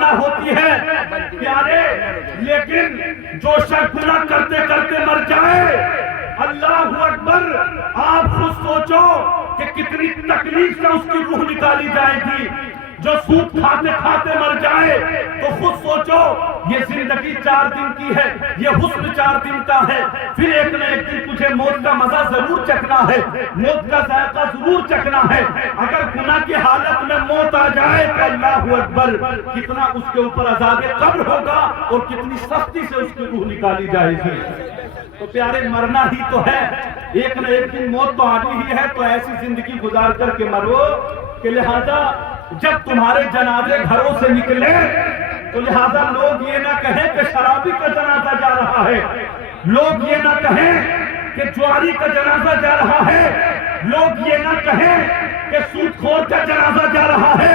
تمنا ہوتی ہے پیارے، لیکن جو شخص گناہ کرتے کرتے مر جائے، اللہ اکبر، آپ خود سوچو کہ کتنی تکلیف سے اس کی روح نکالی جائے گی۔ جو سود کھاتے کھاتے مر جائے تو خود سوچو، یہ زندگی 4 دن کی ہے، یہ حسن 4 دن کا ہے، پھر ایک نہ ایک دن تجھے موت کا مزہ ضرور چکھنا ہے، موت کا ذائقہ ضرور چکھنا ہے۔ اگر گناہ کی حالت میں موت آ جائے تو اللہ اکبر، کتنا اس کے اوپر عذاب قبر ہوگا اور کتنی سختی سے اس کی روح نکالی جائے گی۔ تو پیارے، مرنا ہی تو ہے، ایک نہ ایک دن موت تو آنی ہی ہے، تو ایسی زندگی گزار کر کے مرو کہ لہذا جب تمہارے جنازے گھروں سے نکلے تو لہذا لوگ یہ نہ کہیں کہ شرابی کا جنازہ جا رہا ہے، لوگ یہ نہ کہیں کہ جواری کا جنازہ جا رہا ہے، لوگ یہ نہ کہیں کہ سود خور کا جنازہ جا رہا ہے،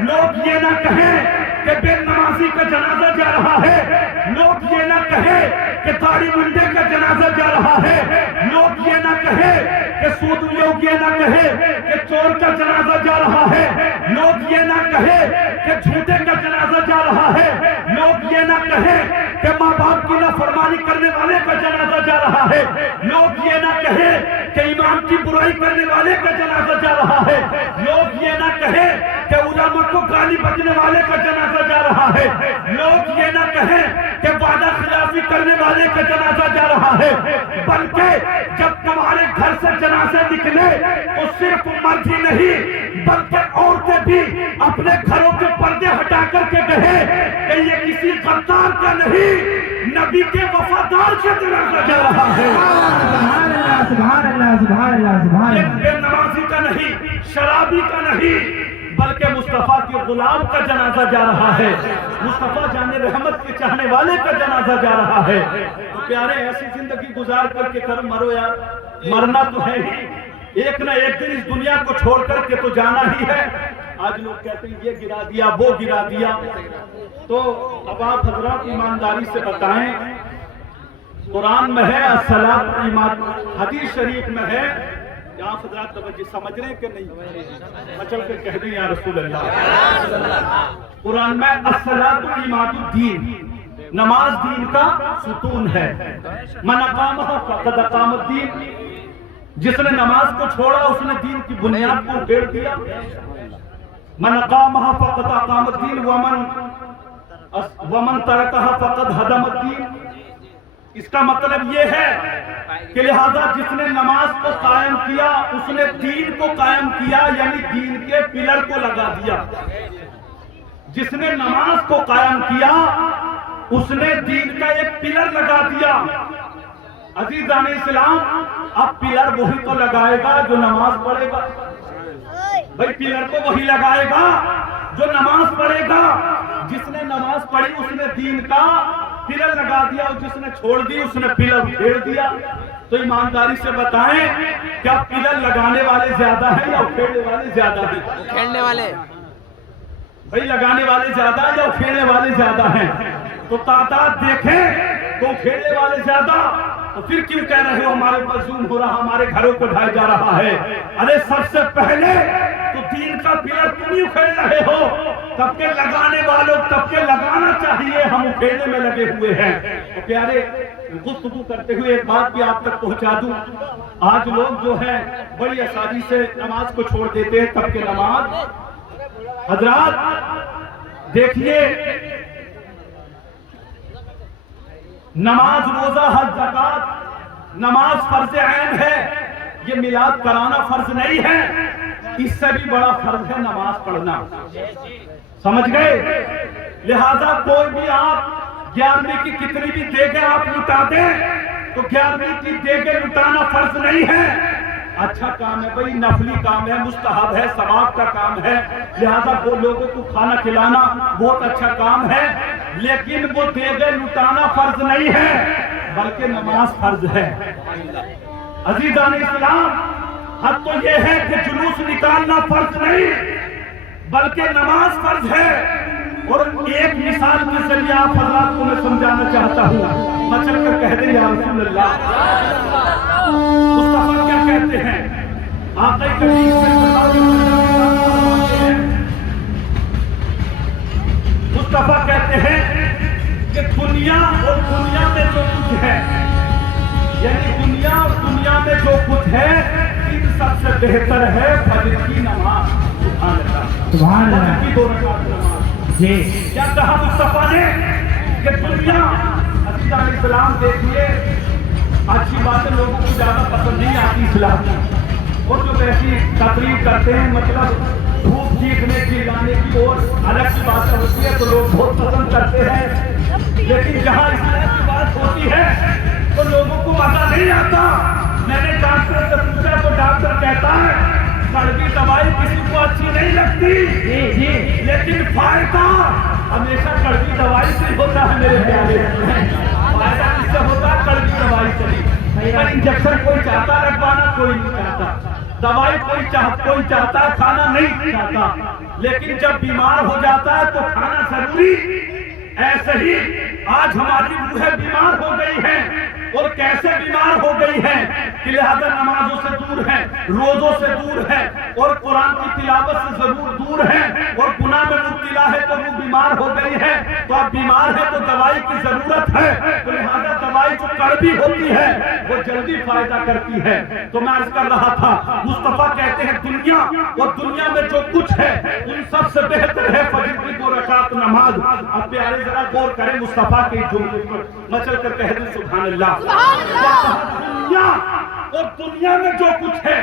لوگ یہ نہ کہیں کہ بے نمازی کا جنازہ جا رہا ہے، لوگ یہ نہ کہیں کہ داڑھی منڈے کا جنازہ جا رہا ہے، لوگ یہ نہ کہیں کہ سود، لوگ یہ نہ کہیں کہ چور کا جنازہ جا رہا ہے، لوگ یہ نہ کہیں کہ جھوٹے کا جنازہ جا رہا ہے، لوگ یہ نہ کہیں کہ ماں باپ کی نافرمانی کرنے والے کا جنازہ جا رہا ہے، لوگ یہ نہ کہیں کہ امام کی برائی کرنے والے کا جنازہ جا رہا ہے، لوگ یہ نہ کہیں کہ علماء کو گالی بکنے والے کا جنازہ جا رہا ہے، لوگ یہ نہ کہیں کہ وعدہ خلافی کرنے والے کا جنازہ جا رہا ہے، بلکہ جب تمہارے گھر سے جنازے نکلے تو صرف مرد ہی نہیں بلکہ عورتیں بھی اپنے گھروں کے پردے ہٹا کر کے کہیں کہ یہ کسی غدار کا نہیں، نبی کے وفادار کا جنازہ جا رہا ہے۔ سبحان اللہ، سبحان اللہ، سبحان اللہ، سبحان یہ اللہ۔ بے نمازی کا نہیں، شرابی کا نہیں، بلکہ مصطفیٰ کے غلام کا جنازہ جا رہا ہے، مصطفیٰ جان رحمت کے چاہنے والے کا جنازہ جا رہا ہے۔ تو پیارے، ایسی زندگی گزار کر کے کر مرو یار، مرنا تو ہے ہی، ایک نہ ایک دن اس دنیا کو چھوڑ کر کے تو جانا ہی ہے۔ آج لوگ کہتے ہیں یہ گرا دیا، وہ گرا دیا، تو اب آپ حضرات ایمانداری سے بتائیں، قرآن میں ہے الصلاۃ ایمان، حدیث شریف میں ہے، یہاں حضرات توجہ سمجھ رہے ہیں کہ نہیں؟ مچل کر کہہ دیں یا رسول اللہ۔ قرآن میں الصلاۃ عماد الدین، نماز دین کا ستون ہے، من اقامہ فقد اقام الدین، جس نے نماز کو چھوڑا اس نے دین کی بنیاد کو پھیر دیا۔ من اقامہ فقد اقام الدین ومن ترکہ فقد ہدم الدین۔ اس کا مطلب یہ ہے کہ لہذا جس نے نماز کو قائم کیا اس نے دین کو قائم کیا، یعنی دین کے پلر کو لگا دیا۔ جس نے نماز کو قائم کیا اس نے دین کا ایک پلر لگا دیا۔ عزیزان اسلام، اب پلر وہی تو لگائے گا جو نماز پڑھے گا، بھائی پلر کو وہی لگائے گا جو نماز پڑھے گا۔ جس نے نماز پڑھی اس نے دین کا پلر لگا دیا، اور جس نے چھوڑ دی اس نے پلر پھیر دیا۔ تو ایمانداری سے بتائیں، کیا پلر لگانے والے زیادہ ہیں یا اکھیڑنے والے زیادہ ہیں؟ اکھیڑنے والے بھائی لگانے والے زیادہ ہیں یا اکھیڑنے والے زیادہ ہیں؟ تو تعداد دیکھیں تو اکھیڑنے والے زیادہ، تو پھر کیوں کہہ رہے ہو ہمارے پر ظلم ہو رہا، ہمارے گھروں کو ڈھایا جا رہا ہے؟ ارے سب سے پہلے تو دین کا پلر تم ہی اکھیڑ رہے ہو، تب کے لگانے والوں تب کے لگانا چاہیے، ہم اکھیڑنے میں لگے ہوئے ہیں۔ تو پیارے، گفتگو کرتے ہوئے ایک بات بھی آپ تک پہنچا دوں، آج لوگ جو ہیں بڑی آسانی سے نماز کو چھوڑ دیتے ہیں، تب کے نماز۔ حضرات دیکھیے، نماز، روزہ، حج، زکات، نماز فرض عین ہے، یہ میلاد کرانا فرض نہیں ہے، اس سے بھی بڑا فرض ہے نماز پڑھنا، سمجھ گئے؟ لہذا کوئی بھی آپ 11ویں کی کتنی بھی دیگیں آپ لٹا دیں تو 11ویں کی دیگیں لٹانا فرض نہیں ہے، اچھا کام ہے بھائی، نفلی کام ہے، مستحب ہے، ثواب کا کام ہے، لہذا وہ لوگوں کو کھانا کھلانا بہت اچھا کام ہے، لیکن وہ دیگیں لٹانا فرض نہیں ہے بلکہ نماز فرض ہے۔ عزیزان اسلام، حد تو یہ ہے کہ جلوس نکالنا فرض نہیں بلکہ نماز فرض ہے۔ اور ایک مثال کے ذریعے آپ حضرات کو میں سمجھانا چاہتا ہوں، مچل کر کہہ دیں یا رسول اللہ۔ مصطفیٰ کیا کہتے ہیں؟ آقا کریم صلی اللہ علیہ وسلم، مصطفیٰ کہتے ہیں کہ دنیا اور دنیا میں جو کچھ ہے، یعنی دنیا اور دنیا میں جو کچھ ہے، ان سب سے بہتر ہے فجر کی نماز۔ سبحان اللہ، سبحان اللہ۔ فجر کی 2 رکعت نماز۔ جی کیا کہا مصطفیٰ نے کہ دنیا، عزیزان اسلام دیکھیے، اچھی باتیں لوگوں کو زیادہ پسند نہیں آتی اسلام کی، اور جو ایسی تقریر کرتے ہیں، مطلب دھوپ چیخنے چلانے کی اور الگ سی باتیں ہوتی ہے تو لوگ بہت پسند کرتے ہیں، لیکن جہاں اسلام کی بات ہوتی ہے تو لوگوں کو مزہ نہیں آتا۔ میں نے ڈاکٹر سے پوچھا تو ڈاکٹر کہتا ہے کڑوی دوائی کسی کو اچھی نہیں لگتی، جی لیکن فائدہ ہمیشہ کڑوی دوائی سے ہوتا ہے میرے پیارے۔ فائدہ کس سے ہوتا ہے؟ کڑوی دوائی سے۔ پر انجیکشن کوئی چاہتا لگوانا، کوئی نہیں چاہتا، دوائی کوئی چاہتا کھانا نہیں چاہتا، لیکن جب بیمار ہو جاتا ہے تو کھانا ضروری۔ ایسے ہی آج ہماری روحیں بیمار ہو گئی ہیں، اور کیسے بیمار ہو گئی ہے کہ لہذا نمازوں سے دور ہے، روزوں سے دور ہے، اور قرآن کی تلاوت سے ضرور دور ہے، اور گناہ میں مبتلا ہے تو وہ بیمار ہو گئی ہے۔ تو اب بیمار ہے تو دوائی کی ضرورت ہے، تو لہذا دوائی جو کڑوی ہوتی ہے وہ جلدی فائدہ کرتی ہے۔ تو میں عرض کر رہا تھا، مصطفیٰ کہتے ہیں دنیا اور دنیا میں جو کچھ ہے ان سب سے بہتر ہے فجر کی 2 رکعت نماز۔ اب پیارے ذرا غور کریں مصطفیٰ کے جملے پر، مچل کر کہہ دیں سبحان اللہ۔ دنیا اور دنیا میں جو کچھ ہے،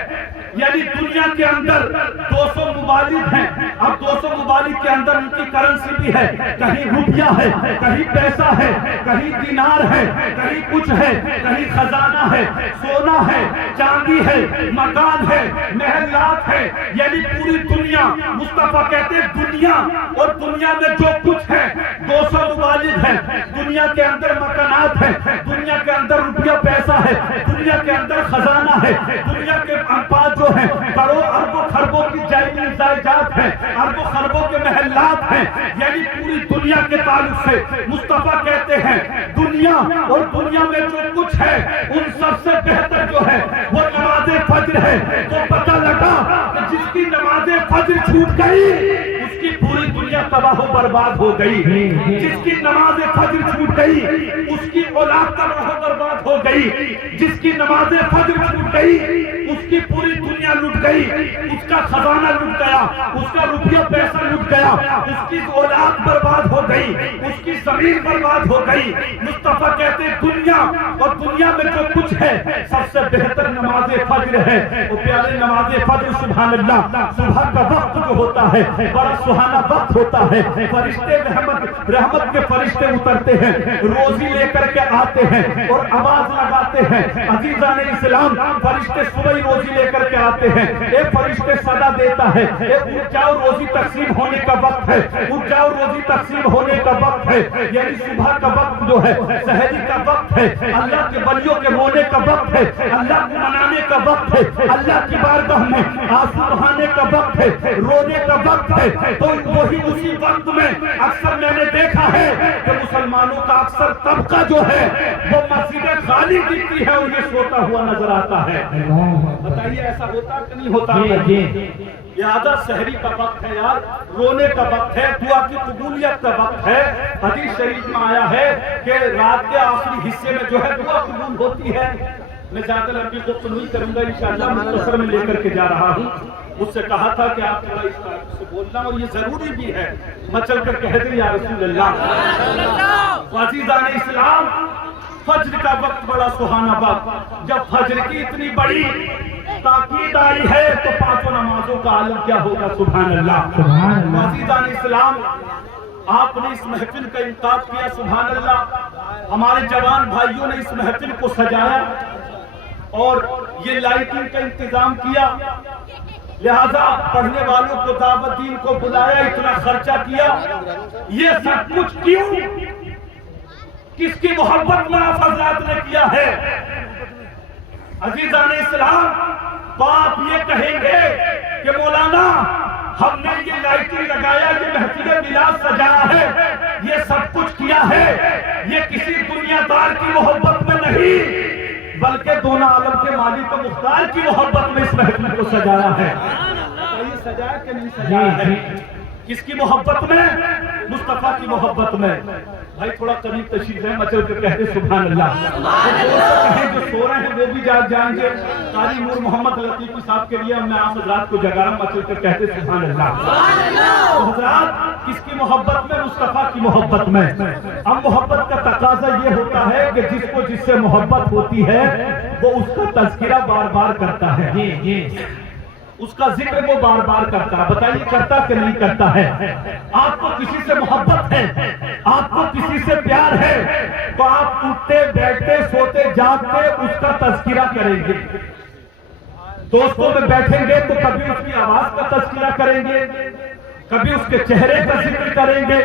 یعنی دنیا کے اندر 200 ممالک ہیں، اب 200 ممالک کے اندر ان کی کرنسی بھی ہے، کہیں روپیہ ہے، کہیں پیسہ ہے، کہیں دینار ہے، کہیں کچھ ہے، کہیں خزانہ ہے، سونا ہے، چاندی ہے، مکان ہے، محلات ہے، یعنی پوری دنیا۔ مصطفیٰ کہتے ہیں دنیا اور دنیا میں جو کچھ ہے 200 ممالک ہیں، دنیا کے اندر مکانات ہیں، دنیا کے اندر روپیہ پیسہ ہے، دنیا کے اندر خزانہ ہے، دنیا کے پاس جو ہیں کروڑ اربوں خربوں کی جائیداد ہیں، اربوں خربوں کے محلات ہیں، یعنی پوری دنیا کے تعلق سے مصطفیٰ کہتے ہیں دنیا اور دنیا میں جو کچھ ہے ان سب سے بہتر جو ہے وہ نماز فجر ہے۔ تو پتہ لگا کہ جس کی نماز فجر چھوٹ گئی اس کی پوری دنیا تباہ و برباد ہو گئی، جس کی نماز فجر چھوٹ گئی اس کی اولاد تباہ و برباد ہو گئی، جس کی نماز فجر چھوٹ گئی اس کی پوری دنیا لٹ گئی، اس کا خزانہ لٹ گیا، اس کا روپیہ پیسہ لٹ گیا، اس کی اولاد برباد ہو گئی، اس کی زمین برباد ہو گئی۔ مصطفیٰ کہتے ہیں دنیا اور دنیا میں جو کچھ ہے سب سے بہتر نماز فجر ہے۔ وہ پیارے نماز فجر سبحان اللہ، صبح کا وقت جو ہوتا ہے بڑا سہانا وقت ہوتا ہے، فرشتے رحمت کے فرشتے اترتے ہیں، روزی لے کر کے آتے ہیں اور آواز لگاتے ہیں۔ عزیزان اسلام، فرشتے صبح ہی روزی لے کر کے آتے ہیں، ایک فرشتے صدا دیتا ہے، اٹھ جاؤ روزی تقسیم ہونے کا وقت ہے، اٹھ جاؤ روزی تقسیم ہونے کا وقت ہے، یعنی صبح کا وقت جو ہے سحری کا وقت ہے، اللہ کے ولیوں کے رونے کا وقت ہے، اللہ کو منانے کا وقت ہے، اللہ کی بارگاہ میں آنسو بہانے کا وقت ہے، رونے کا وقت ہے۔ تو وہی اسی وقت میں اکثر میں نے دیکھا ہے کہ مسلمانوں کا اکثر طبقہ جو ہے وہ مسجد خالی دکھتی ہے اور یہ سوتا ہوا نظر آتا ہے۔ بتائیے ایسا ہوتا کہ نہیں ہوتا؟ لہذا سحری کا وقت ہے یار، رونے کا وقت ہے، دعا کی قبولیت کا وقت ہے۔ حدیث شریف میں آیا ہے کہ رات کے آخری حصے میں جو ہے دعا قبول ہوتی ہے۔ میں زیادہ لمبی گفتگو نہیں کروں گا، انشاءاللہ مختصر میں لے کر کے جا رہا ہوں۔ مجھ سے کہا تھا کہ آپ تھوڑا اس طرح سے بولنا اور یہ ضروری بھی ہے، میں چل کر کہہ دیں یا رسول اللہ۔ عزیزان اسلام، فجر کا وقت بڑا سہانا وقت، جب فجر کی اتنی بڑی تاکید آئی ہے تو پانچوں نمازوں کا عالم کیا ہوگا؟ سبحان اللہ۔ عزیزان اسلام، آپ نے اس محفل کا انعقاد کیا، سبحان اللہ، ہمارے جوان بھائیوں نے اس محفل کو سجایا اور یہ لائٹنگ کا انتظام کیا، لہذا پڑھنے والوں کو دعوت دین کو بلایا، اتنا خرچہ کیا، یہ سب کچھ کیوں؟ کس کی محبت میں آپ حضرات نے کیا ہے؟ عزیزان اسلام، باپ یہ کہیں گے کہ مولانا ہم نے یہ لائٹنگ لگایا، یہ محفل میلاد سجایا ہے، یہ سب کچھ کیا ہے، یہ کسی دنیا دار کی محبت میں نہیں بلکہ دونوں عالم کے مالک و مختار کی محبت میں اس محفل کو سجایا ہے۔ یہ سجایا کہ نہیں سجایا ہے؟ کس کی محبت میں؟ مصطفیٰ کی محبت میں۔ بھائی تھوڑا قریب تشریف ہے، مچل کے کہتے سبحان اللہ۔ جو سو رہے ہیں وہ بھی جاگ جائیں گے۔ قاری نور محمد لطیفی صاحب کے لیے میں آپ حضرات کو جگا رہا ہوں، مچل کے کہتے سبحان اللہ۔ حضرات کس کی محبت میں؟ مصطفیٰ کی محبت میں۔ اب محبت کا تقاضا یہ ہوتا ہے کہ جس کو جس سے محبت ہوتی ہے وہ اس کا تذکرہ بار بار کرتا ہے، اس کا ذکر وہ بار بار کرتا ہے۔ بتائیے کرتا کہ نہیں کرتا ہے؟ آپ کو کسی سے محبت ہے، آپ کو کسی سے پیار ہے تو آپ اٹھتے بیٹھتے سوتے جاگتے اس کا تذکرہ کریں گے۔ دوستوں میں بیٹھیں گے تو کبھی اس کی آواز کا تذکرہ کریں گے، کبھی اس کے چہرے کا ذکر کریں گے،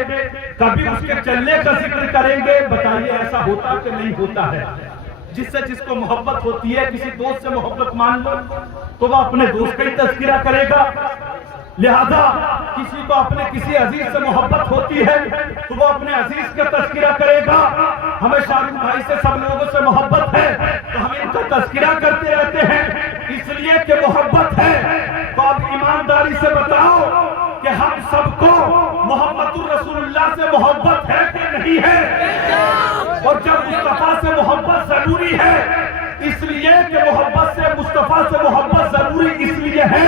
کبھی اس کے چلنے کا ذکر کریں گے۔ بتائیے ایسا ہوتا کہ نہیں ہوتا ہے؟ جس سے جس کو محبت ہوتی ہے، کسی دوست سے محبت مان لو تو وہ اپنے دوست کا ہی تذکرہ کرے گا، لہذا کسی کو اپنے کسی عزیز سے محبت ہوتی ہے تو وہ اپنے عزیز کا تذکرہ کرے گا۔ ہمیں شاہد بھائی سے سب لوگوں سے محبت ہے تو ہم ان کا تذکرہ کرتے رہتے ہیں، اس لیے کہ محبت ہے۔ تو اب ایمانداری سے بتاؤ کہ ہم سب کو محمد الرسول اللہ سے محبت ہے کہ نہیں ہے؟ اور جب مصطفیٰ سے محبت ضروری ہے اس لیے کہ محبت سے مصطفیٰ سے محبت ضروری اس لیے ہے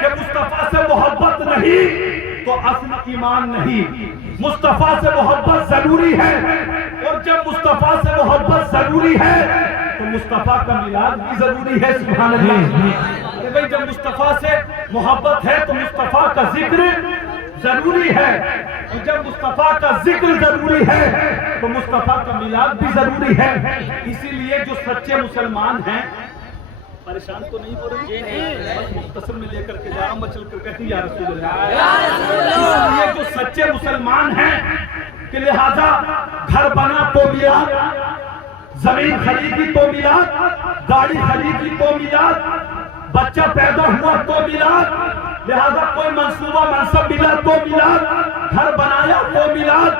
کہ مصطفیٰ سے محبت نہیں تو اصل ایمان نہیں۔ مصطفیٰ سے محبت ضروری ہے اور جب مصطفیٰ سے محبت ضروری ہے تو مصطفیٰ کا میلاد بھی ضروری ہے۔ سبحان اللہ۔ کہ بھئی جب مصطفیٰ سے محبت ہے تو مصطفیٰ کا ذکر ضروری ہے، جب مصطفیٰ کا ذکر ضروری ہے تو مصطفیٰ کا میلاد بھی ضروری ہے۔ اسی لیے جو سچے مسلمان ہیں، پریشان تو نہیں ہو رہے؟ مختصر میں لے کر کے جا رہا ہوں، مچل کر کہتی یا رسول اللہ۔ اس لیے جو سچے مسلمان ہیں کہ لہذا گھر بنا تو میلاد، زمین خریدی تو میلاد، گاڑی خریدی تو میلاد، بچہ پیدا ہوا تو میلاد، لہذا کوئی منصوبہ منصب ملا تو میلاد، گھر بنایا تو میلاد،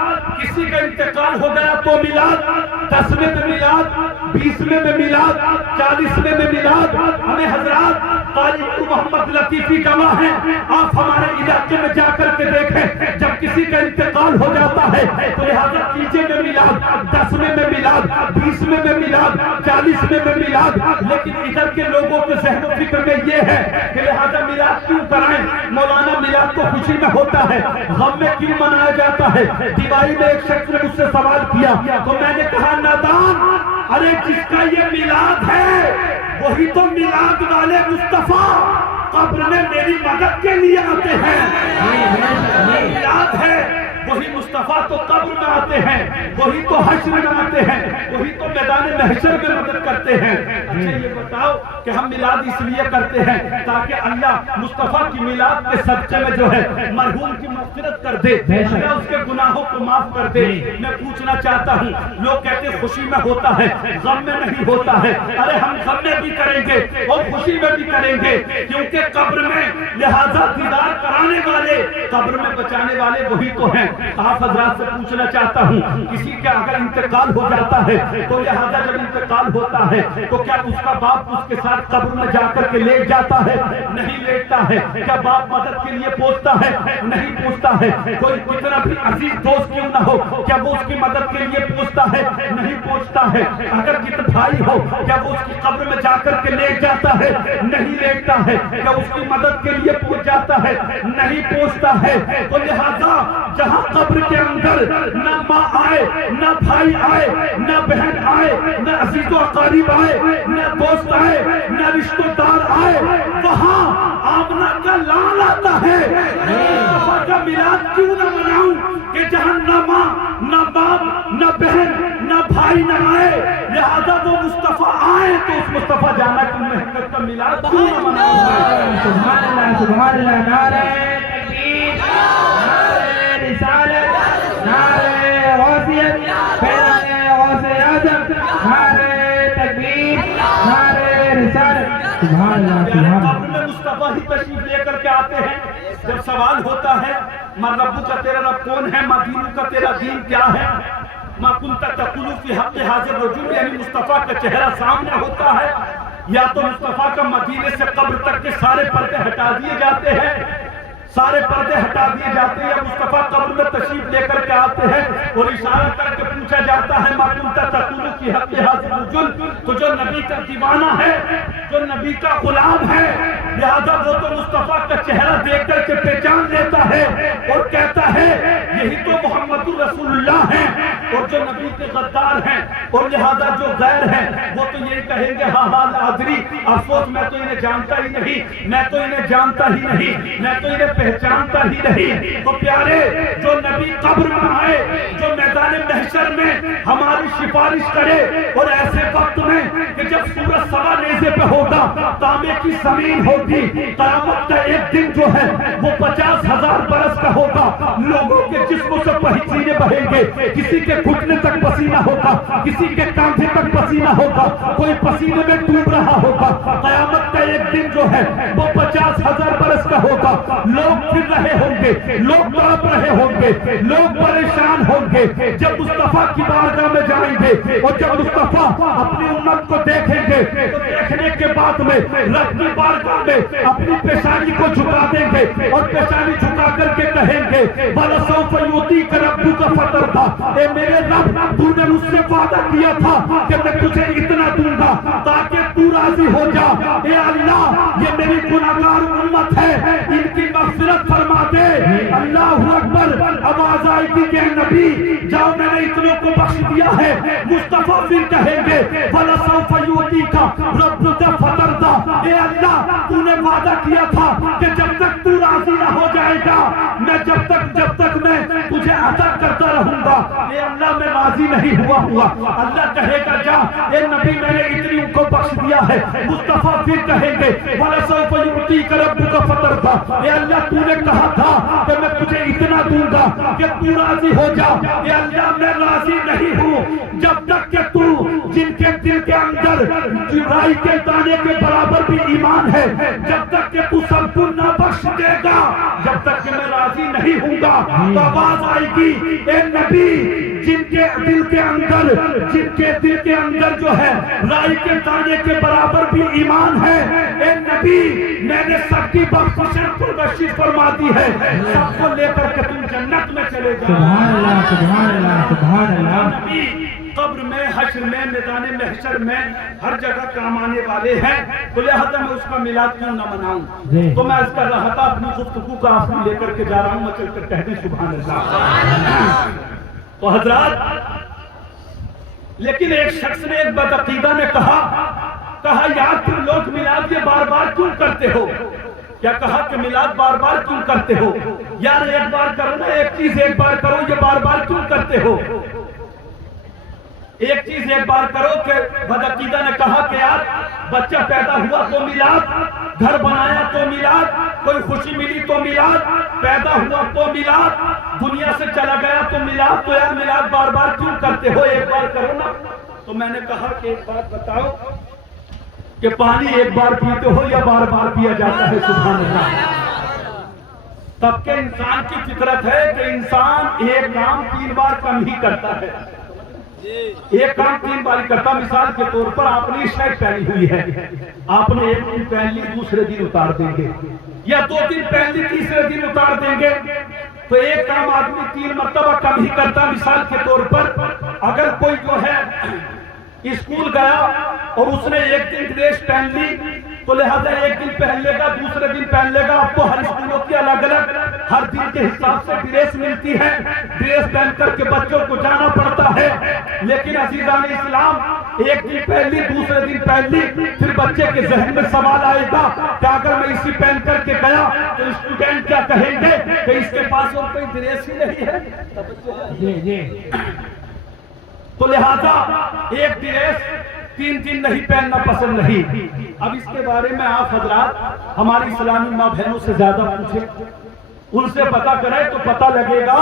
کسی کا انتقال ہو گیا تو میلاد، 10ویں میں میلاد، 20ویں میں میلاد، 40ویں میں میلاد۔ ہمیں حضرات قاری محمد لطیفی گواہ ہیں، آپ ہمارے علاقے میں جا کر کے دیکھیں جب کسی کا انتقال ہو جاتا ہے تو لہذا 30 میں میلاد، 10ویں میں میلاد، 20ویں میں میلاد، 40ویں میں میلاد۔ لیکن ادھر کے لوگوں کے ذہن و فکر میں یہ ہے کہ لہذا میلاد کیوں کرائیں؟ مولانا میلاد تو خوشی میں ہوتا ہے، غم میں کیوں منایا جاتا ہے؟ دیوالی میں ایک شخص نے مجھ سے سوال کیا تو میں نے کہا نادان، ارے جس کا یہ میلاد ہے وہی تو میلاد والے مصطفیٰ قبر میں میری مدد کے لیے آتے ہیں۔ میلاد ہے وہی مصطفیٰ تو قبر میں آتے ہیں، وہی تو حشر میں آتے ہیں، وہی تو میدان محشر میں مدد کرتے ہیں۔ اچھا یہ بتاؤ کہ ہم میلاد اس لیے کرتے ہیں تاکہ اللہ مصطفیٰ کی میلاد کے صدقے میں جو ہے مرحوم کی مغفرت کر دے، اللہ اس کے گناہوں کو معاف کر دے۔ میں پوچھنا چاہتا ہوں، لوگ کہتے ہیں خوشی میں ہوتا ہے، غم میں نہیں ہوتا ہے۔ ارے ہم غم میں بھی کریں گے اور خوشی میں بھی کریں گے، کیونکہ قبر میں لہذا دیدار کرانے والے، قبر میں بچانے والے وہی تو ہیں۔ آپ حضرات سے پوچھنا چاہتا ہوں، کسی کا اگر انتقال ہو جاتا ہے تو لہذا جب انتقال ہوتا ہے تو کیا اس کا باپ اس کے ساتھ قبر میں جا کر کے لیٹ جاتا ہے؟ نہیں لیٹتا ہے۔ کیا باپ مدد کے لیے پوچھتا ہے؟ نہیں پوچھتا ہے۔ کوئی کتنا بھی عزیز دوست کیوں نہ ہو کیا وہ اس کی مدد کے لیے پوچھتا ہے؟ نہیں پوچھتا ہے۔ اگر کتنا بھائی ہو کیا وہ اس کی قبر میں جا کر کے لیٹ جاتا ہے؟ نہیں لیٹتا ہے۔ کیا اس کی مدد کے لیے پوچھ جاتا ہے؟ نہیں پوچھتا ہے۔ تو لہذا جہاں قبر کے اندر نہ ماں آئے، نہ بھائی آئے، نہ بہن آئے، نہ عزیز و اقارب آئے، نہ دوست آئے، نہ رشتہ دار آئے، وہاں آمنہ کا لال آتا ہے۔ مصطفیٰ کا میلاد کیوں نہ مناؤں کہ جہاں نہ ماں، نہ باپ، نہ بہن، نہ بھائی نہ آئے، لہذا وہ مصطفیٰ آئے تو اس مصطفیٰ جانا کی محنت کا میلاد کیوں نہ مناؤں؟ سبحان اللہ، سبحان اللہ، نعرہ تکبیر، نعرہ رسالت، نعرہ غوثیت، پیران غوث اعظم، نعرہ تکبیر، نعرہ رسالت۔ سبحان اللہ، سبحان اللہ۔ قبر میں مصطفیٰ ہی تشریف لے کر کے آتے ہیں۔ جب سوال ہوتا ہے ما ربو کا تیرا رب کون ہے، ما دینو کا تیرا دین کیا ہے، ما کنت تقول فی حق حاضر رجل، یعنی مصطفیٰ کا چہرہ سامنے ہوتا ہے یا تو مصطفیٰ کا مدینے سے قبر تک کے سارے پردے ہٹا دیے جاتے ہیں، سارے پردے ہٹا دیے جاتے ہیں. مصطفیٰ قبر میں تشریف لے کر کے آتے ہیں اور اشارہ کر کے پوچھا جاتا ہے ما کنت تقول فی حق ھذا الرجل, تو جو نبی کا دیوانہ ہے, جو نبی کا غلام ہے, لہذا وہ تو مصطفیٰ کا چہرہ دیکھ کر کے پہچان لیتا ہے اور کہتا ہے یہی تو محمد رسول اللہ ہیں, اور جو نبی کے غدار ہیں اور لہذا جو غیر ہیں وہ تو یہی کہیں گے ہاں ہاں لا ادری, افسوس میں تو انہیں جانتا ہی نہیں, میں تو انہیں جانتا ہی نہیں, میں تو انہیں پہچانتا ہی نہیں. تو پیارے, جو نبی قبر میں آئے, جو میدان محشر میں ہماری سفارش کرے, اور ایسے وقت میں کہ جب سورج سوا نیزے پہ ہوگا, تانبے کی زمین ہوگی, قیامت کا ایک دن جو ہے وہ 50,000 برس کا ہوگا, لوگوں کے جسموں سے پسینے بہیں گے, کسی کے گھٹنے تک پسینہ ہوگا, کسی کے کاندھے تک پسینہ ہوگا, کوئی پسینے میں ڈوب رہا ہوگا. قیامت کا ایک دن جو ہے وہ 50,000 برس کا ہوگا. لوگ پھر رہے ہوں گے, لوگ تڑپ رہے ہوں گے, لوگ پریشان ہوں گے. جب مصطفیٰ کی بارگاہ میں جائیں گے اور جب مصطفیٰ اپنی امت کو دیکھیں گے تو دیکھنے کے بعد میں رب کی بارگاہ میں اپنی پیشانی کو جھکا دیں گے اور پیشانی جھکا کر کے کہیں گے وَلَسَوْفَ يُعْطِيكَ رَبُّكَ فَتَرْضَىٰ, اے میرے رب, تو نے مجھ سے وعدہ کیا تھا کہ میں تجھے اتنا دوں گا تاکہ تو راضی ہو جا. اے اللہ, یہ میری گناہگار امت ہے, ان کی مغفرت فرما دے. اللہ اکبر. آواز آئی تھی کہ نبی جاؤ, میں نے اتنوں کو بخش دیا ہے. مصطفیٰ پھر کہیں گے وَلَسَوْفَ يُعْطِيكَ رَبُّكَ فَتَرْضَىٰ, اے اللہ, تو نے وعدہ کیا تھا کہ جب تک تو راضی نہ ہو جائے گا میں جب تک میں تجھے عطا کرتا رہوں گا. اے اللہ, میں راضی نہیں ہوا. اللہ کہے گا جا, اے نبی میں نے اتنی ان کو بخش دیا ہے. مصطفیٰ پھر کہیں گے وَلَسَوْفَ يُعْطِيكَ رَبُّكَ فَتَرْضَىٰ, اے اللہ, تو نے کہا تھا کہ میں تجھے اتنا دوں گا کہ تو راضی ہو جا. اے اللہ, میں راضی نہیں ہوں جب تک کہ تو جن کے دل کے اندر رائی کے دانے کے برابر بھی ایمان ہے, جب تک کہ تو سب کو نہ بخش دے گا, جب تک کہ میں راضی نہیں ہوں گا. تو آواز آئے گی اے نبی, جن کے دل کے اندر جو ہے رائی کے دانے کے برابر بھی ایمان ہے, اے نبی, میں نے سب کی بخشش فرما دی ہے, سب کو لے کر کے تم جنت میں چلے جاؤ. سبحان اللہ, سبحان اللہ, سبحان اللہ. نبی قبر میں, حشر میں, میدان محشر میں ہر جگہ کام آنے والے ہیں, تو لہذا میں اس کا میلاد کیوں نہ مناؤں. تو میں اس کا رہا تھا اپنی گفتگو کا آخری لے کر کے جا رہا ہوں, میں چل کر کہہ دیں سبحان اللہ. تو حضرات, لیکن ایک شخص نے, ایک بدعقیدہ نے کہا یار تم لوگ میلاد یہ بار بار کیوں کرتے ہو. کیا کہا کہ میلاد بار بار کیوں کرتے ہو یار, ایک بار کرو نا, ایک چیز ایک بار کرو, یہ بار بار کیوں کرتے ہو. ایک چیز ایک بار کرو. کہ بدعقیدہ نے کہا کہ یار بچہ پیدا ہوا تو میلاد, گھر بنایا تو میلاد, کوئی خوشی ملی تو میلاد, پیدا ہوا تو میلاد, دنیا سے چلا گیا تو میلاد, تو یار میلاد بار بار کیوں کرتے ہو, ایک بار کرو نا. تو میں نے کہا کہ ایک بات بتاؤ کہ پانی ایک بار پیتے ہو یا بار بار پیا جاتا ہے. سبحان اللہ. تب کہ انسان کی فطرت ہے کہ انسان ایک کام 3 بار کم ہی کرتا ہے, ایک کام 3 بار کرتا. مثال کے طور پر آپ نے شرٹ پہنی ہوئی ہے, آپ نے ایک دن پہن لی, دوسرے دن اتار دیں گے, یا 2 دن پہن لی, تیسرے دن اتار دیں گے, تو ایک کام آدمی 3 مرتبہ کم ہی کرتا. مثال کے طور پر اگر کوئی جو ہے اسکول گیا اور اس نے ایک دن ڈریس پہن لی, تو لہذا ایک دن پہن لے گا, دوسرے دن پہن لے گا. اب تو ہر اسکولوں کی الگ الگ ہر دن کے حساب سے ڈریس ملتی ہے, ڈریس پہن کر کے بچوں کو جانا پڑتا ہے. لیکن عزیزان اسلام, ایک دن پہن لی, دوسرے دن پہن لی, پھر بچے کے ذہن میں سوال آئے گا کہ اگر میں اسی پہن کر کے گیا تو اسٹوڈنٹ کیا کہیں گے کہ اس کے پاس اور کوئی ڈریس ہی نہیں ہے. تو لہذا ایک ڈریس 3 دن نہیں پہننا پسند نہیں. اب اس کے بارے میں آپ حضرات ہماری اسلامی ماں بہنوں سے زیادہ پوچھیں, ان سے پتہ کریں تو پتہ لگے گا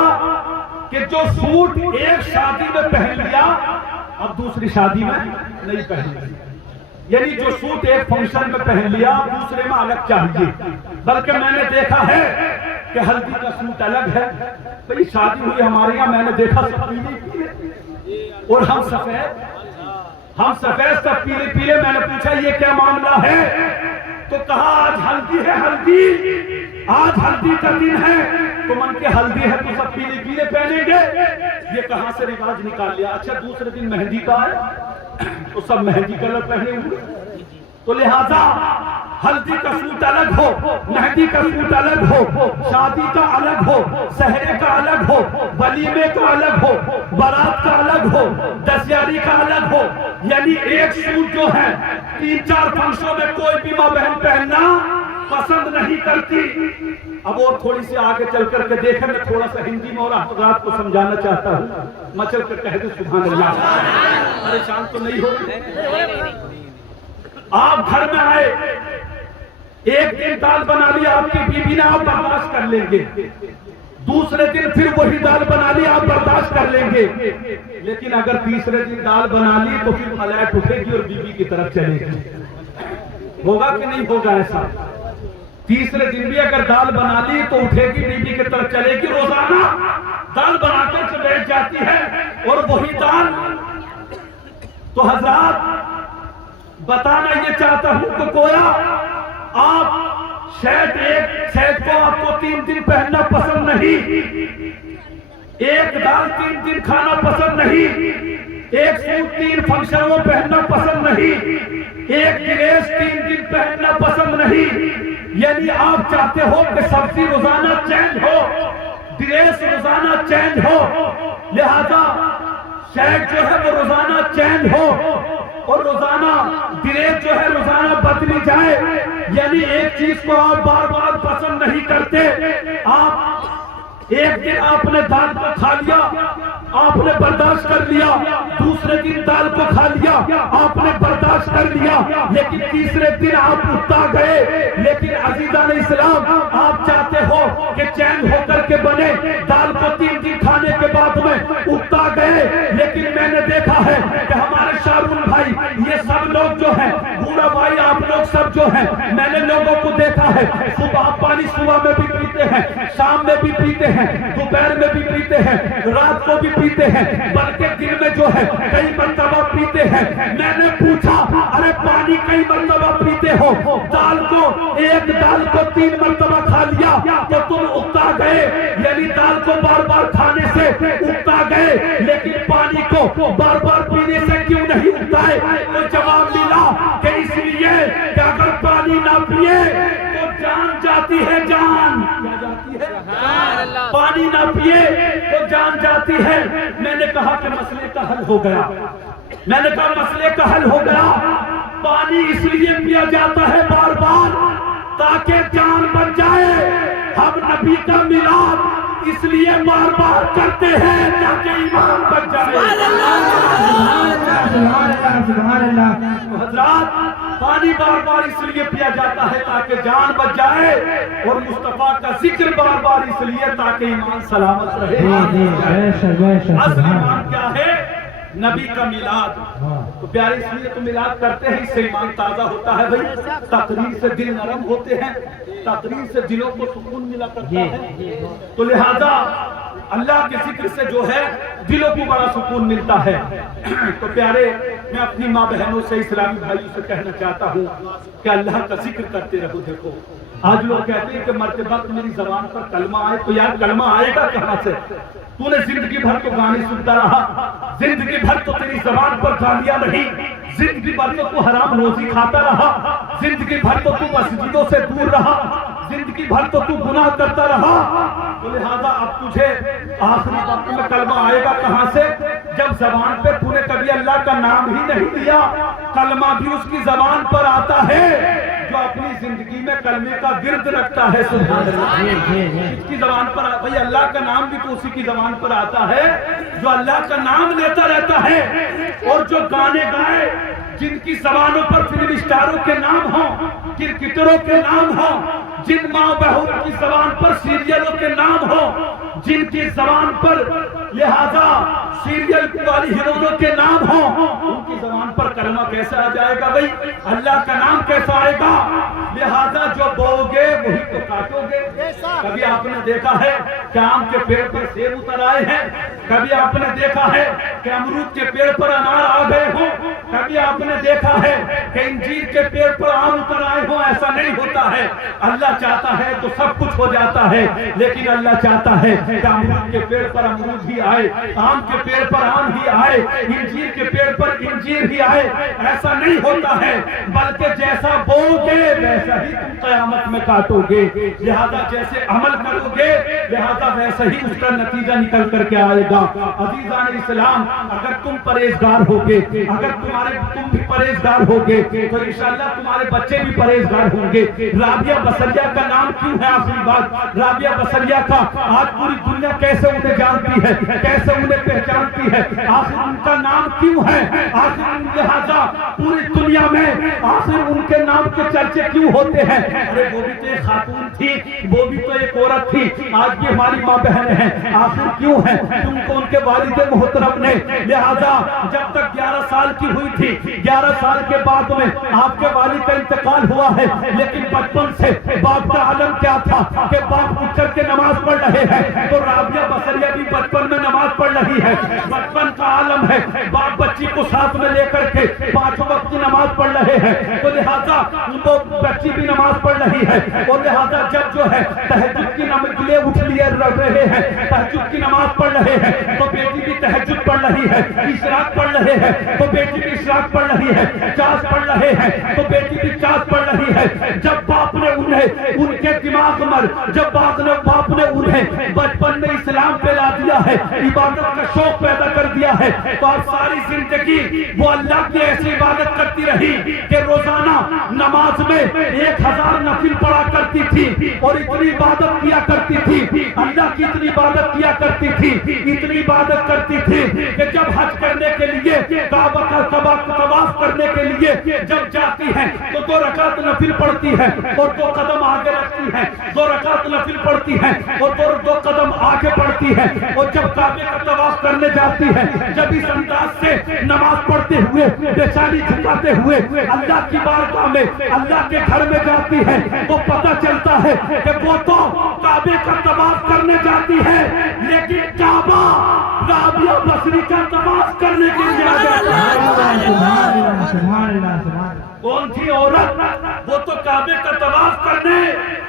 کہ جو سوٹ ایک شادی میں پہن لیا اب دوسری شادی میں نہیں پہن لیا. یعنی جو سوٹ ایک فنکشن میں پہن لیا دوسرے میں الگ چاہیے. بلکہ میں نے دیکھا ہے کہ ہلدی کا سوٹ الگ ہے. بھئی شادی ہوئی ہمارے یہاں, میں نے دیکھا سب پیلے اور ہم سفید سب پیلے پیلے. میں نے پوچھا یہ کیا معاملہ ہے, تو کہا آج ہلدی ہے، ہلدی آج ہلدی کا دن ہے، تو من کے ہلدی ہے تو سب پیلے پیلے پہنیں گے، یہ کہاں سے رواج نکال لیا۔ اچھا دوسرے دن مہندی کا ہے تو سب مہندی کلر پہنے ہوئے، تو لہذا ہلدی کا سوٹ الگ ہو، مہندی کا سوٹ الگ ہو، شادی کا الگ ہو، سہرے کا الگ ہو، ولیمے کا الگ ہو، بارات کا الگ ہو، دستیاری کا الگ ہو، یعنی ایک سوٹ جو ہے 3-4 فنکشنوں میں کوئی بھی ماں بہن پہننا پسند نہیں کرتی۔ اب اور تھوڑی سی آگے چل کر کے دیکھیں، میں تھوڑا سا ہندی میں اور حضرات کو سمجھانا چاہتا ہوں، مچل کر کہہ دیں سبحان اللہ۔ پریشان تو نہیں ہو؟ آپ گھر میں آئے، ایک دن دال بنا لی آپ کی بیوی نے، آپ برداشت کر لیں گے، دوسرے دن پھر وہی دال بنا لی آپ برداشت کر لیں گے، لیکن اگر تیسرے دن دال بنا لی تو پھر فلیٹ اٹھے گی اور بیوی کی طرف چلے گی۔ ہوگا کہ نہیں ہوگا ایسا؟ تیسرے دن بھی اگر دال بنا لی تو اٹھے گی بیوی کی طرف چلے گی، روزانہ دال بنا کر بیٹھ جاتی ہے اور وہی دال۔ تو حضرات بتانا یہ چاہتا ہوں کہ گویا آپ شاید کو آپ کو 3 دن پہننا پسند نہیں، ایک دال 3 دن کھانا پسند نہیں، ایک سوٹ 3 فنکشنوں میں پہننا پسند نہیں، ایک ڈریس 3 دن پہننا پسند نہیں، یعنی آپ چاہتے ہو کہ سبزی روزانہ چینج ہو، ڈریس روزانہ چینج ہو، لہذا شاید جو ہے وہ روزانہ چینج ہو اور روزانہ ڈریس جو ہے روزانہ بدلی جائے، یعنی ایک چیز کو آپ بار بار پسند نہیں کرتے۔ آپ ایک دن آپ نے دال کو کھا لیا، آپ نے برداشت کر لیا، دوسرے دن دال کو کھا لیا، آپ نے برداشت کر لیا، لیکن تیسرے دن آپ اٹھتا گئے۔ لیکن عزیزان اسلام، آپ چاہتے ہو کہ چین ہو کر کے بنے، دال کو 3 دن کھانے کے بعد میں اٹھتا گئے، لیکن میں نے دیکھا ہے کہ ہمارے شارون بھائی یہ سب لوگ جو ہیں، بوڑھا بھائی آپ لوگ سب جو ہیں، میں نے لوگوں کو دیکھا ہے صبح پانی صبح میں بھی پیتے ہیں، شام میں بھی پیتے ہیں، دوپہر میں بھی پیتے ہیں، رات کو بھی پیتے ہیں، بلکہ دن میں جو ہے کئی مرتبہ پیتے ہیں۔ میں نے پوچھا ارے پانی کئی مرتبہ پیتے ہو، دال کو ایک دال کو 3 مرتبہ کھا لیا تو تم اکتا گئے، یعنی دال کو بار بار کھانے سے اکتا گئے، لیکن پانی کو بار بار پینے سے کیوں نہیں اکتا ہے؟ تو جواب ملا کہ اس لیے کہ اگر پانی نہ پیے تو جان جاتی ہے، جان کیا جاتی ہے؟ پانی نہ پیے تو جان جاتی ہے۔ میں نے کہا کہ مسئلے کا حل ہو گیا، میں نے کہا مسئلے کا حل ہو گیا، پانی اس لیے پیا جاتا ہے بار بار تاکہ جان بن جائے۔ ہم نبی کا میلاد اس لیے بار بار کرتے ہیں تاکہ ایمان بن جائے۔ سبحان اللہ۔ حضرات پانی بار بار اس لیے پیا جاتا ہے تاکہ جان بچ جائے، اور مصطفیٰ کا ذکر بار بار اس لیے تاکہ ایمان سلامت رہے۔ اصل ایمان کیا ہے؟ نبی کا میلاد۔ تو پیارے اس لیے تو میلاد کرتے ہیں، اس سے ایمان تازہ ہوتا ہے۔ بھائی تقریر سے دل نرم ہوتے ہیں، تقریر سے دلوں کو سکون ملا کرتا ہے، تو لہذا اللہ کے ذکر سے جو ہے دلوں کو بڑا سکون ملتا ہے۔ تو پیارے میں اپنی ماں بہنوں سے، اسلامی بھائیوں سے کہنا چاہتا ہوں کہ اللہ کا ذکر کرتے رہو۔ دیکھو آج لوگ کہتے ہیں کہ مرتبہ میری زبان پر کلمہ آئے، تو یار کلمہ آئے گا کہاں سے؟ تو نے زندگی بھر تو گانے سنتا رہا، زندگی بھر تو تیری زبان پر گالیاں نہیں، زندگی بھر تو حرام روزی کھاتا رہا، زندگی بھر تو مسجدوں سے دور رہا، زندگی بھر تو گناہ کرتا رہا، تو لہذا اب تجھے آخری وقت میں کلمہ آئے گا کہاں سے؟ جب زبان پہ تو نے کبھی اللہ کا نام ہی نہیں لیا۔ کلمہ بھی اس کی زبان پر آتا ہے جو اپنی زندگی میں کلمے کا ورد رکھتا ہے۔ سبحان اللہ۔ اس کی زبان پر بھئی اللہ کا نام بھی تو اسی کی زبان پر آتا ہے جو اللہ کا نام لیتا رہتا ہے، اور جو گانے گائے جن کی زبانوں پر فلم اسٹاروں کے نام ہوں، کرکٹروں کے نام ہوں، جن ماں بہنوں کی زبان پر سیریلوں کے نام ہوں، جن کی زبان پر لہذا سیریل والی ہیروئنوں کے نام ہوں، ان کی زبان پر کلمہ کیسے آ جائے گا بھائی؟ اللہ کا نام کیسا آئے گا؟ لہذا جو بو گے وہی تو کاٹو گے۔ کبھی آپ نے دیکھا ہے کہ آم کے پیڑ پر سیب اتر آئے ہیں؟ کبھی آپ نے دیکھا ہے کہ امرود کے پیڑ پر انار آ گئے ہوں؟ کبھی آپ نے دیکھا ہے کہ انجیر کے پیڑ پر آم اتر آئے ہوں؟ ایسا نہیں ہوتا ہے۔ اللہ چاہتا ہے تو سب کچھ ہو جاتا ہے، لیکن اللہ چاہتا ہے کہ امرود کے پیڑ پر امرود ہی آئے، آم کے پیڑ پر آم ہی آئے، انجیر کے پیڑ پر انجیر ہی آئے۔ ایسا نہیں ہوتا ہے، بلکہ جیسا بو گے ویسا ہی تم قیامت میں کاٹو گے۔ لہذا جیسے عمل کرو گے لہذا ویسا ہی اس کا نتیجہ نکل کر کے آئے گا۔ عزیزان اسلام، اگر تم پرہیزگار ہوگے، اگر تم بھی پرہیزگار ہوگے تو انشاءاللہ تمہارے بچے بھی پرہیزگار ہوں گے۔ رابعہ بصریہ کا نام کیوں ہے؟ آخری بات، رابعہ بصریہ کا آج پوری دنیا کیسے انہیں جانتی ہے، کیسے انہیں پہچانتی ہے؟ آخر ان کا نام کیوں ہے؟ آخر لہذا پوری دنیا میں آخر ان کے نام کے چرچے کیوں ہوتے ہیں؟ ارے وہ بھی تو ایک خاتون تھی، وہ بھی تو ایک عورت تھی، آج بھی ہماری ماں بہنیں ہیں۔ آخر کیوں ہے؟ تم کو ان کے والد محترم نے لہذا جب تک 11 سال کی ہوئی تھی، 11 سال کے بعد میں آپ کے والد کا انتقال ہوا ہے، لیکن بچپن سے باپ کا عالم کیا تھا کہ باپ اٹھ کر کے نماز پڑھ رہے ہیں، تو رابعہ بصریہ بھی بچپن میں نماز پڑھ رہی ہے۔ بچپن کا عالم ہے، باپ بچی کو ساتھ میں لے کر کے 5 وقت کی نماز پڑھ رہے ہیں، تو لہذا وہ بچی بھی نماز پڑھ رہی ہے، اور لہذا جب جو ہے تہجد کی نماز لیے اٹھ لیے رہے ہیں، تہجد کی نماز پڑھ رہے ہیں، تو بیٹی بھی تہجد پڑھ رہی ہے، اشراق پڑھ رہے ہیں تو بیٹی بھی اشراق پڑھ رہی ہے، چاش پڑھ رہے ہیں تو بیٹی بھی چاش پڑھ رہی ہے۔ جب باپ نے انہیں ان کے دماغ مر، جب باپ نے انہیں بچپن میں اسلام پہ لا دیا ہے، عبادت کا شوق پیدا کر دیا ہے، تو اب ساری زندگی وہ اللہ کی ایسی عبادت کرتی رہی کہ روزانہ نماز میں 1000 نفل پڑھا کرتی تھی، اور اتنی عبادت کیا کرتی تھی، اللہ کی اتنی عبادت کیا کرتی تھی، اتنی عبادت کرتی تھی کہ جب حج کرنے کے لیے کعبہ کا طواف کرنے کے لیے جب جاتی ہے تو 2 رکعت نفل پڑھتی ہے اور 2 قدم آگے رکھتی ہے، 2 رکعت نفل پڑھتی ہے اور 2 قدم آگے پڑھتی ہے، اور جب کعبے کا طواف کرنے جاتی ہے جب اس انداز سے نماز پڑھتے ہوئے بیچاری جھکاتے ہوئے اللہ کی بارگاہ میں اللہ کے گھر میں جاتی ہے تو پتہ چلتا ہے کہ وہ تو کعبے کا طواف کرنے جاتی ہے، لیکن کعبہ رابعہ بصری کا طواف کرنے کے لیے کون تھی عورت؟ وہ تو کعبے کا طواف کرنے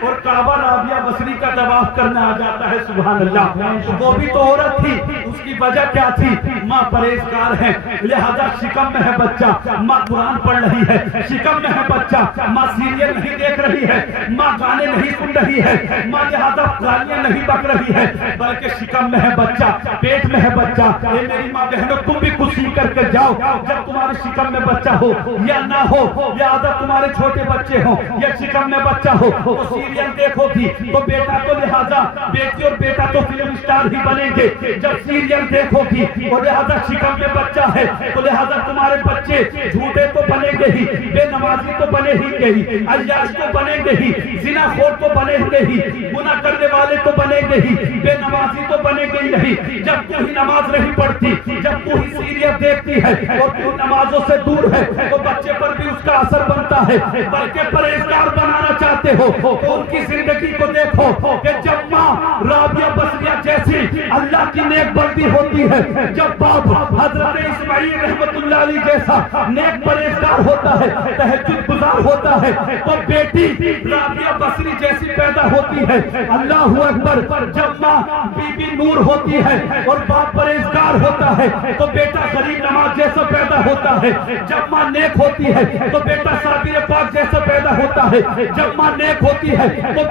اور کعبہ رابعہ بصری کا طواف کرنے آ جاتا ہے۔ سبحان اللہ، وہ بھی تو عورت تھی، اس کی وجہ کیا تھی؟ ماں پرہیزگار ہے، لہذا شکم میں ہے بچہ، ماں قرآن پڑھ رہی ہے، شکم میں ہے بچہ، ماں سیریل نہیں دیکھ رہی ہے، ماں گانے نہیں سن رہی ہے، ماں لہذا گالیاں نہیں بک رہی ہے، بلکہ شکم میں ہے بچہ، پیٹ میں ہے بچہ۔ اے میری ماں بہنوں، تم بھی کچھ سیکھ کر کے جاؤ، جب تمہارے شکم میں بچہ ہو یا نہ ہو، لہذا تمہارے چھوٹے بچے ہو یا شکم میں بچہ ہو تو سیریل دیکھو گی تو بیٹا تو لہذا بیٹی اور بیٹا تو فلم اسٹار ہی بنیں گے۔ جب سیریل دیکھو گی اور لہذا شکم میں بچہ ہے تو لہذا تمہارے بچے جھوٹے تو بنیں گے ہی، بے نمازی تو بنے ہی، عیاش تو بنیں گے ہی، زنا خور تو بنے ہی، گناہ کرنے والے تو بنے گے ہی، بے نمازی تو بنے گے ہی نہیں۔ جب تو ہی نماز نہیں پڑھتی، جب تو ہی سیریل دیکھتی ہے اور تو نمازوں سے دور ہے تو بچے پر بھی اس کا اثر بنتا ہے، بلکہ پرہیزگار بنانا چاہتے ہو تو ان کی زندگی کو دیکھو کہ جب ماں رابعہ بصریہ جیسی اللہ کی نیک بندی ہوتی ہے، جب باپ حضرت اسماعیل رحمت اللہ علیہ جیسا نیک پرہیزگار ہوتا ہے، تہجد گزار ہوتا ہے، تو بیٹی رابعہ بصری جیسی پیدا ہوتی ہے۔ اللہ اکبر، جب ماں بی بی نور ہوتی ہے اور باپ پرہیزگار ہوتا ہے تو بیٹا غریب نواز جیسا پیدا ہوتا ہے۔ جب ماں نیک ہوتی ہے تو بیٹا صابر پاک جیسا پیدا ہوتا ہے، جب ماں نیک ہوتی ہے تو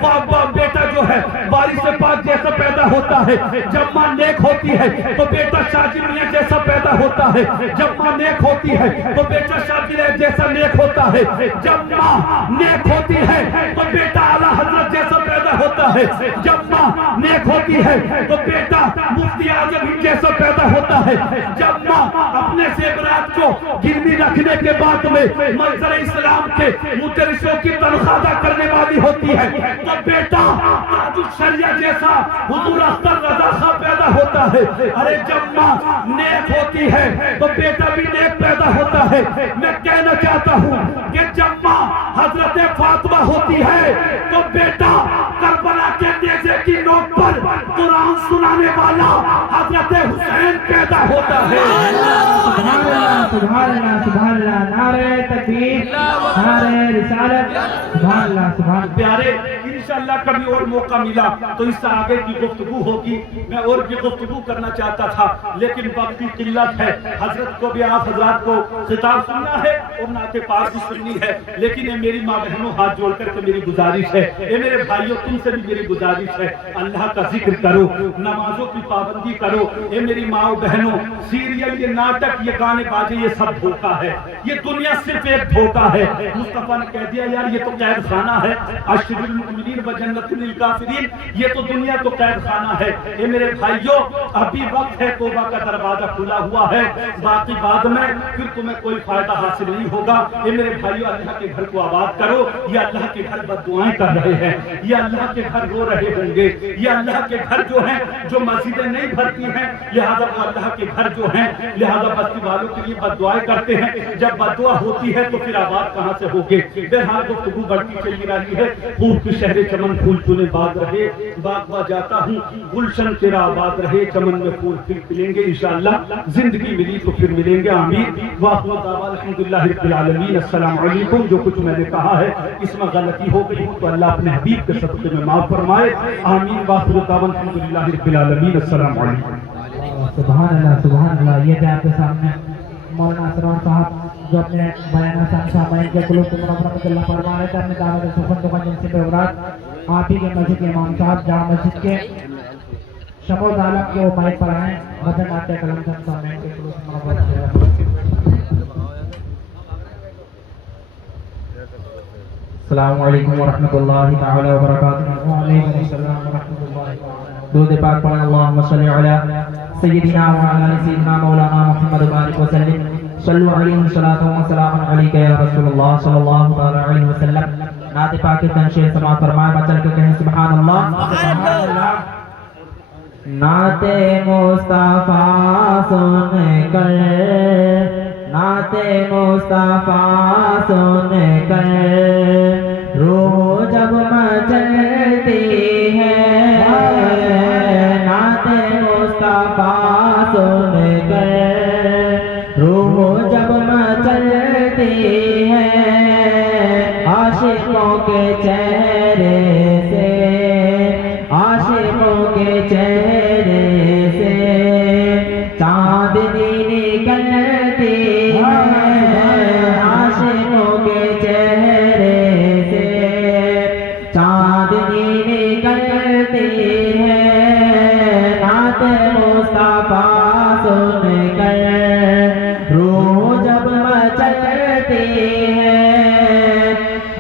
بیٹا جو ہے وارث پاک جیسا پیدا ہوتا ہے، جب ماں نیک ہوتی ہے تو بیٹا شاکر میاں جیسا پیدا ہوتا ہے، جب ماں نیک ہوتی ہے تو بیٹا شاکر جیسا نیک ہوتا ہے، جب ماں نیک ہوتی ہے تو بیٹا اعلیٰ حضرت جیسا پیدا ہوتا ہے۔ ہوتا ہے. جب ماں نیک ہوتی ہے تو بیٹا مفتی اعظم ہی جیسا پیدا ہوتا ہے. جب ماں اپنے زیورات کو گروی رکھنے کے بعد میں منظر اسلام کے مدرسوں کی تنخواہ ادا کرنے والی ہوتی ہے تو بیٹا تاج الشریعہ جیسا حضور اختر رضا خان پیدا ہوتا ہے. ارے جب ماں نیک ہوتی ہے تو بیٹا بھی نیک پیدا ہوتا ہے. میں کہنا چاہتا ہوں کہ جب ماں حضرت فاطمہ ہوتی ہے تو بیٹا کربلا کے نیزے کی نوک پر قرآن سنانے والا حضرت حسین پیدا ہوتا ہے. سبحان اللہ سبحان اللہ سبحان اللہ. نعرہ تکبیر نعرہ رسالت. سبحان اللہ سبحان اللہ. پیارے انشاءاللہ کبھی اور موقع ملا تو اس سے آگے کی گفتگو ہوگی. میں اور بھی گفتگو کرنا چاہتا تھا لیکن وقت کی قلت ہے. حضرت کو بھی آپ حضرات کو خطاب سننا ہے اور نعت پاک بھی سننی ہے. لیکن یہ میری ماں بہنوں ہاتھ جوڑ کر کے میری گزارش ہے, یہ میرے بھائیوں تم سے بھی میری گزارش ہے, اللہ کا ذکر کرو, نمازوں کی پابندی کرو. یہ میری ماں بہنوں سیریل یہ ناٹک یہ گانے باجے یہ سب دھوکہ ہے. یہ دنیا صرف ایک دھوکہ ہے. مصطفیٰ نے کہہ دیا یار یہ تو قید خانہ ہے. اشر المؤمنین و جنت للکافرین, یہ تو دنیا تو قید خانہ ہے. یہ میرے بھائیوں ابھی وقت ہے, توبہ کا دروازہ کھلا ہوا ہے. باقی بعد میں پھر تمہیں کوئی فائدہ حاصل نہیں ہوگا. یہ میرے بھائیوں اللہ کے گھر کو آباد کرو. یہ اللہ کے گھر بد دعائیں کر رہے ہیں, یہ اللہ کے گھر رو رہے ہوں گے. یہ اللہ کے گھر جو ہیں جو مسجدیں نہیں بھرتی ہیں لہذا وہ اللہ کے گھر جو ہیں لہذا بستی والوں کے لیے بد دعائیں کرتے ہیں. جب بد دعا ہوتی ہے تو پھر آباد کہاں سے ہوگے. بہرحال گفتگو بڑھتی چلی رہی ہے. خوب کے شہر چمن پھول چنے باغ رہے, باغ با جاتا ہوں گلشن تیرا آباد رہے. چمن میں پھول پھر کھلیں گے انشاءاللہ, زندگی ملی تو پھر ملیں گے. آمین. واخر دعوانا الحمدللہ رب العالمین. السلام علیکم. جو کچھ میں نے کہا ہے اس میں غلطی ہو گئی تو اللہ اپنے حبیب کے صدقے میں معاف فرمائے. آمین. واخر دعوانا الحمدللہ رب العالمین. السلام علیکم. سبحان اللہ سبحان اللہ. یہ تھے آپ کے سامنے مولانا اسرار صاحب جو اپنے بیان صاحب کے قلوب کو منور اللہ فرما رہے تھے. اپنے دعوت سخن کو جن سے پرورات آپ ہی کے مسجد کے امام صاحب جہاں مسجد کے شب و عالم کے وہ مائک پر آئیں وطن آتے کلام صاحب کے قلوب کو منور اللہ. السلام علیکم ورحمۃ اللہ تعالی وبرکاتہ. وعلیکم السلام ورحمۃ اللہ. درود پاک پڑھیں. اللہم صلی علی سیدنا و علی سیدنا مولانا محمد بارک وسلم. صلو علیہ الصلاۃ والسلام علیک یا رسول اللہ صلی اللہ تعالی علیہ وسلم. نعت پاک کی تنشیر سماعت فرمائے. بچل کے کہیں سبحان اللہ سبحان اللہ. نعت مصطفیٰ سن کر نعت مصطفیٰ سن کر روح جب مچلتی ہے. نعت مصطفیٰ سن کر روح جب مچلتی ہے. عاشقوں کے چہرے سے عاشقوں کے چہرے سے چاندنی نکلتی ہے. عاشقوں کے چہرے سے چاندنی نکلتی ہے. نعت مصطفیٰ سن کر روح جب مچلتی ہے.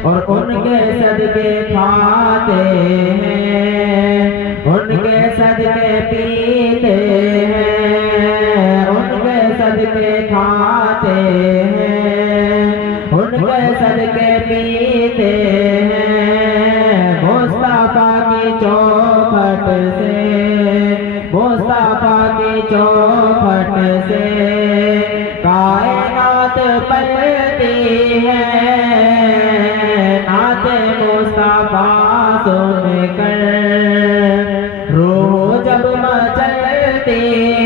اور ان کے صدقے کھاتے ہیں, ان کے صدقے پیتے ہیں, ان کے صدقے کھاتے ہیں, ان کے صدقے پیتے ہیں. مصطفیٰ کی چوکھٹ سے مصطفیٰ کی چوکھٹ سے کائنات پلتی ہے. نعت مصطفیٰ سن کر روح جب مچلتی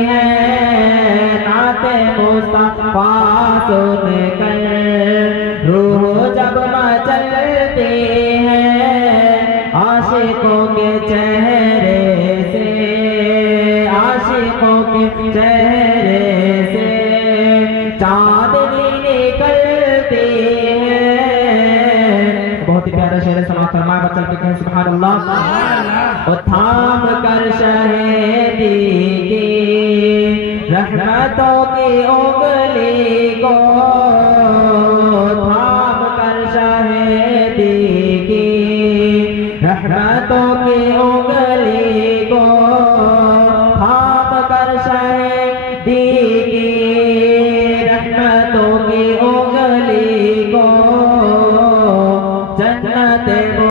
ہے. نعت مصطفیٰ سن کر روح جب مچلتی ہے. عاشقوں کے چہرے سے عاشقوں کے چہرے سے چاندنی نکلتی ہے. بہت ہی پیارا شعر سماعت فرمائے. بچل کے کہیں سبحان اللہ. اور تھام کر شہیدی کی رحمتوں کی انگلی کو